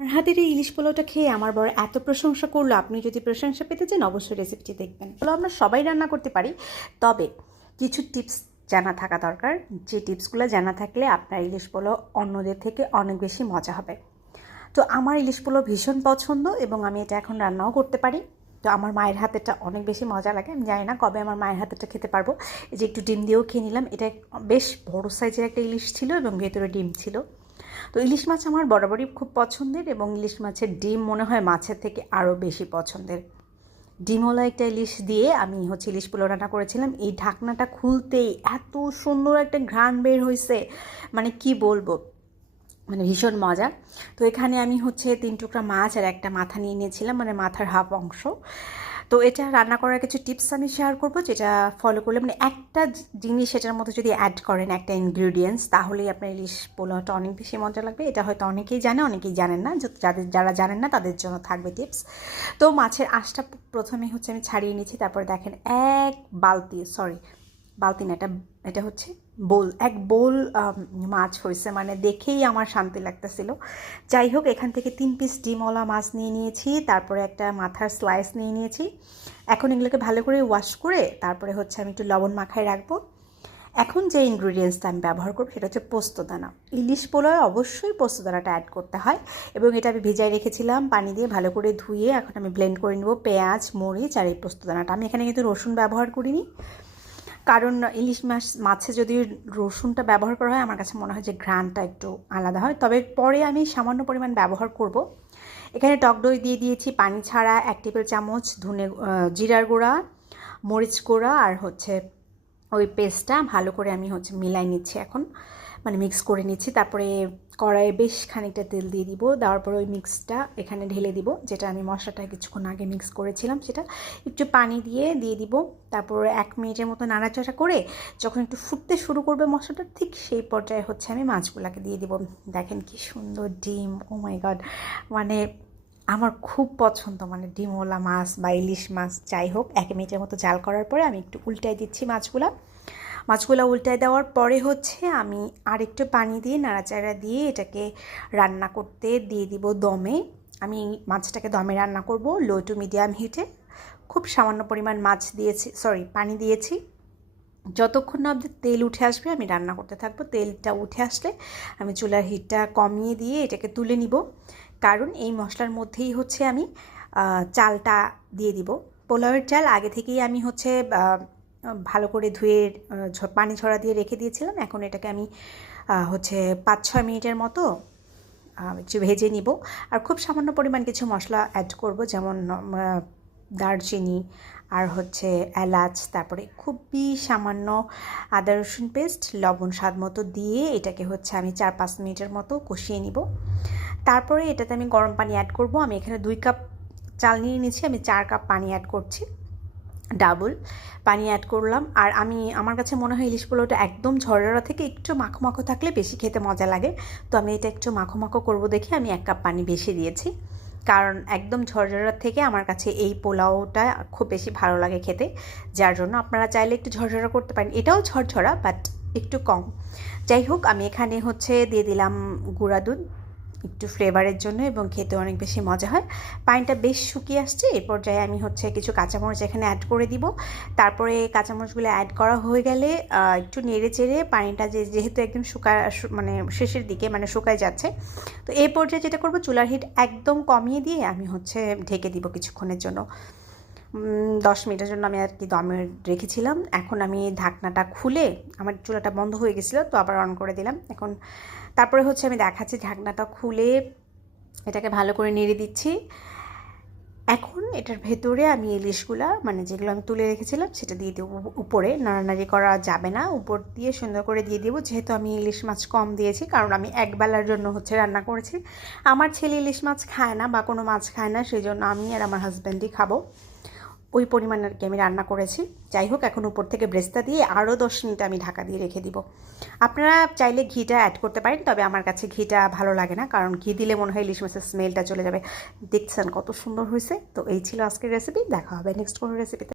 হাতের এই ইলিশ পোলাওটা খেয়ে আমার বড় এত প্রশংসা করল, আপনি যদি প্রশংসা পেতে চান, অবশ্যই রেসিপিটি দেখবেন। পোলাও আমরা সবাই রান্না করতে পারি, তবে কিছু টিপস জানা থাকা দরকার। যে টিপসগুলো জানা থাকলে আপনার ইলিশ পোলাও অন্যদের থেকে অনেক বেশি মজা হবে। তো আমার ইলিশ পোলাও ভীষণ পছন্দ এবং আমি এটা এখন রান্নাও করতে পারি। তো আমার মায়ের হাতেরটা অনেক বেশি মজা লাগে। আমি জানি না কবে আমার মায়ের হাতেরটা খেতে পারব। এই যে একটু ডিম দিয়েও খেয়ে নিলাম। এটা বেশ বড় সাইজের একটা ইলিশ ছিল এবং ভেতরে ডিম ছিল। তো ইলিশ মাছ আমার বরাবরই খুব পছন্দের এবং ইলিশ মাছের ডিম মনে হয় মাছের থেকে আরও বেশি পছন্দের। ডিমওয়ালা একটা ইলিশ দিয়ে আমি হচ্ছে ইলিশ পোলাও রান্না করেছিলাম। এই ঢাকনাটা খুলতেই এত সুন্দর একটা ঘ্রাণ বের হয়েছে মানে কি বলব? মানে ভীষণ মজা। তো এখানে আমি হচ্ছে তিন টুকরা মাছ আর একটা মাথা নিয়ে নিয়েছিলাম। মানে মাথার হাফ অংশ। তো এটা রান্না করার কিছু টিপস আমি শেয়ার করব, যেটা ফলো করলে মানে একটা জিনিস এটার মধ্যে যদি অ্যাড করেন একটা ইনগ্রিডিয়েন্টস তাহলেই আপনার ইলিশ পোলাওটা অনেক বেশি মজা লাগবে। এটা হয়তো অনেকেই জানে, অনেকেই জানেন না যাদের, যারা জানেন না, তাদের জন্য থাকবে টিপস তো মাছের আঁশটা প্রথমে হচ্ছে আমি ছাড়িয়ে নিয়েছি তারপর দেখেন এক বালতি সরি বালতি না এটা এটা হচ্ছে বোল, এক বোল মাছ হয়েছে মানে দেখেই আমার শান্তি লাগতেছিল। যাই হোক, এখান থেকে তিন পিস ডিমওয়ালা মাছ নিয়ে নিয়েছি, তারপরে একটা মাথার স্লাইস নিয়ে নিয়েছি। এখন এগুলোকে ভালো করে ওয়াশ করে, তারপরে হচ্ছে আমি একটু লবণ মাখায় রাখব। এখন যে ইনগ্রিডিয়েন্টসটা আমি ব্যবহার করব, সেটা হচ্ছে পোস্তদানা। ইলিশ পোলায় অবশ্যই পোস্তদানাটা অ্যাড করতে হয়, এবং এটা আমি ভিজাই রেখেছিলাম, পানি দিয়ে ভালো করে ধুয়ে এখন আমি ব্লেন্ড করে নেব, পেঁয়াজ, মরিচ আর এই পোস্তদানাটা। আমি এখানে কিন্তু রসুন ব্যবহার করিনি। কারণ ইলিশ মাছ মাছে যদি রসুনটা ব্যবহার করা হয়, আমার কাছে মনে হয় যে ঘ্রাণটা একটু আলাদা হয়। তবে পরে আমি সামান্য পরিমাণ ব্যবহার করব। এখানে টক দই দিয়ে দিয়েছি, পানি ছাড়া, এক টেবিল চামচ ধনে জিরার গুঁড়া, মরিচ গুঁড়া, আর হচ্ছে ওই পেস্টটা ভালো করে আমি হচ্ছে মিলাই নিচ্ছি এখন। মানে মিক্স করে নিচ্ছি। তারপরে কড়াইয়ে বেশ খানিকটা তেল দিয়ে দিব। দেওয়ার পরে ওই মিক্সটা এখানে ঢেলে দিব, যেটা আমি মশলাটা কিছুক্ষণ আগে মিক্স করেছিলাম সেটা। একটু পানি দিয়ে দিয়ে দিব। তারপর এক মিনিটের মতো নাড়াচাড়া করে যখন একটু ফুটতে শুরু করবে মশলাটা, ঠিক সেই পর্যায়ে হচ্ছে আমি মাছগুলোকে দিয়ে দিব। দেখেন কি সুন্দর ডিম ও মাই গড মানে আমার খুব পছন্দ মানে ডিমওয়ালা মাছ বা ইলিশ মাছ, যাই হোক, এক মিনিটের মতো জাল করার পরে আমি একটু উল্টাই দিচ্ছি মাছগুলা। মাছগুলো উল্টায় দেওয়ার পরে হচ্ছে আমি আর একটু পানি দিয়ে, নাড়াচাড়া দিয়ে এটাকে রান্না করতে দিয়ে দিব দমে। আমি মাছটাকে দমে রান্না করব লো টু মিডিয়াম হিটে। খুব সামান্য পরিমাণ মাছ দিয়েছি, সরি, পানি দিয়েছি। যতক্ষণ না অব্দি তেল উঠে আসবে, আমি রান্না করতে থাকব। তেলটা উঠে আসলে আমি চুলার হিটটা কমিয়ে দিয়ে এটাকে তুলে নিব। কারণ এই মশলার মধ্যেই হচ্ছে আমি চালটা দিয়ে দিব। পোলাওয়ের চাল আগে থেকেই আমি হচ্ছে ভালো করে ধুয়ে পানি ছড়া দিয়ে রেখে দিয়েছিলাম। এখন এটাকে আমি হচ্ছে পাঁচ ছয় মিনিটের মতো একটু ভেজে নিব। আর খুব সামান্য পরিমাণ কিছু মশলা অ্যাড করব, যেমন দারচিনি আর হচ্ছে এলাচ, তারপরে খুবই সামান্য আদা, রসুন পেস্ট লবণ স্বাদ মতো দিয়ে এটাকে হচ্ছে আমি চার পাঁচ মিনিটের মতো কষিয়ে নিব। তারপরে এটাতে আমি গরম পানি অ্যাড করব। আমি এখানে দুই কাপ চাল নিয়ে নিয়েছি, আমি চার কাপ পানি অ্যাড করছি। ডাবল, পানি অ্যাড করলাম। আর আমি, আমার কাছে মনে হয় ইলিশ পোলাওটা একদম ঝরঝরা থেকে একটু মাখো মাখো থাকলে বেশি খেতে মজা লাগে। তো আমি এটা একটু মাখো মাখো করব দেখে আমি এক কাপ পানি বেশি দিয়েছি। কারণ একদম ঝরঝরা থেকে আমার কাছে এই পোলাওটা খুব বেশি ভালো লাগে খেতে। যার জন্য আপনারা চাইলে একটু ঝরঝরা করতে পারেন। এটাও ঝরঝরা বাট একটু কম। যাই হোক, আমি এখানে হচ্ছে দিয়ে দিলাম গুঁড়া দুধ। একটু ফ্লেভারের জন্য এবং খেতে অনেক বেশি মজা হয়। পানিটা বেশ শুকিয়ে আসছে। এই পর্যায়ে আমি হচ্ছে কিছু কাঁচামরিচ এখানে অ্যাড করে দিব। তারপরে কাঁচামরিচগুলো অ্যাড করা হয়ে গেলে একটু নেড়ে চেড়ে পানিটা যে, যেহেতু একদম শুকা মানে শেষের দিকে মানে শুকায় যাচ্ছে। তো এই পর্যায়ে যেটা করব, চুলার হিট একদম কমিয়ে দিয়ে আমি হচ্ছে ঢেকে দিব কিছুক্ষণের জন্য। দশ মিনিটের জন্য আমি আর কি দমে রেখেছিলাম। এখন আমি ঢাকনাটা খুলে আমার চুলাটা বন্ধ হয়ে গেছিল, তো আবার অন করে দিলাম। এখন তারপরে হচ্ছে আমি দেখাচ্ছি ঢাকনাটা খুলে এটাকে ভালো করে নেড়ে দিচ্ছি। এখন এটার ভেতরে আমি ইলিশগুলা মানে যেগুলো আমি তুলে রেখেছিলাম, সেটা দিয়ে দেবো উপরে। নাড়ানাড়ি করা যাবে না, উপর দিয়ে সুন্দর করে দিয়ে দেবো। যেহেতু আমি ইলিশ মাছ কম দিয়েছি, কারণ আমি একবেলার জন্য হচ্ছে রান্না করেছি। আমার ছেলে ইলিশ মাছ খায় না বা কোনো মাছ খায় না সেই জন্য আমি আর আমার হাজব্যান্ডই খাব। ওই পরিমাণ আর কি আমি রান্না করেছি। যাই হোক, এখন উপর থেকে ব্রেস্তা দিয়ে আরও দশ মিনিট আমি ঢাকা দিয়ে রেখে দিব। আপনারা চাইলে ঘিটা অ্যাড করতে পারেন, তবে আমার কাছে ঘিটা ভালো লাগে না, কারণ ঘি দিলে মনে হয় ইলিশ মাছের স্মেলটা চলে যাবে। দেখছেন কত সুন্দর হয়েছে। তো এই ছিল আজকের রেসিপি দেখা হবে নেক্সট কোনো রেসিপিতে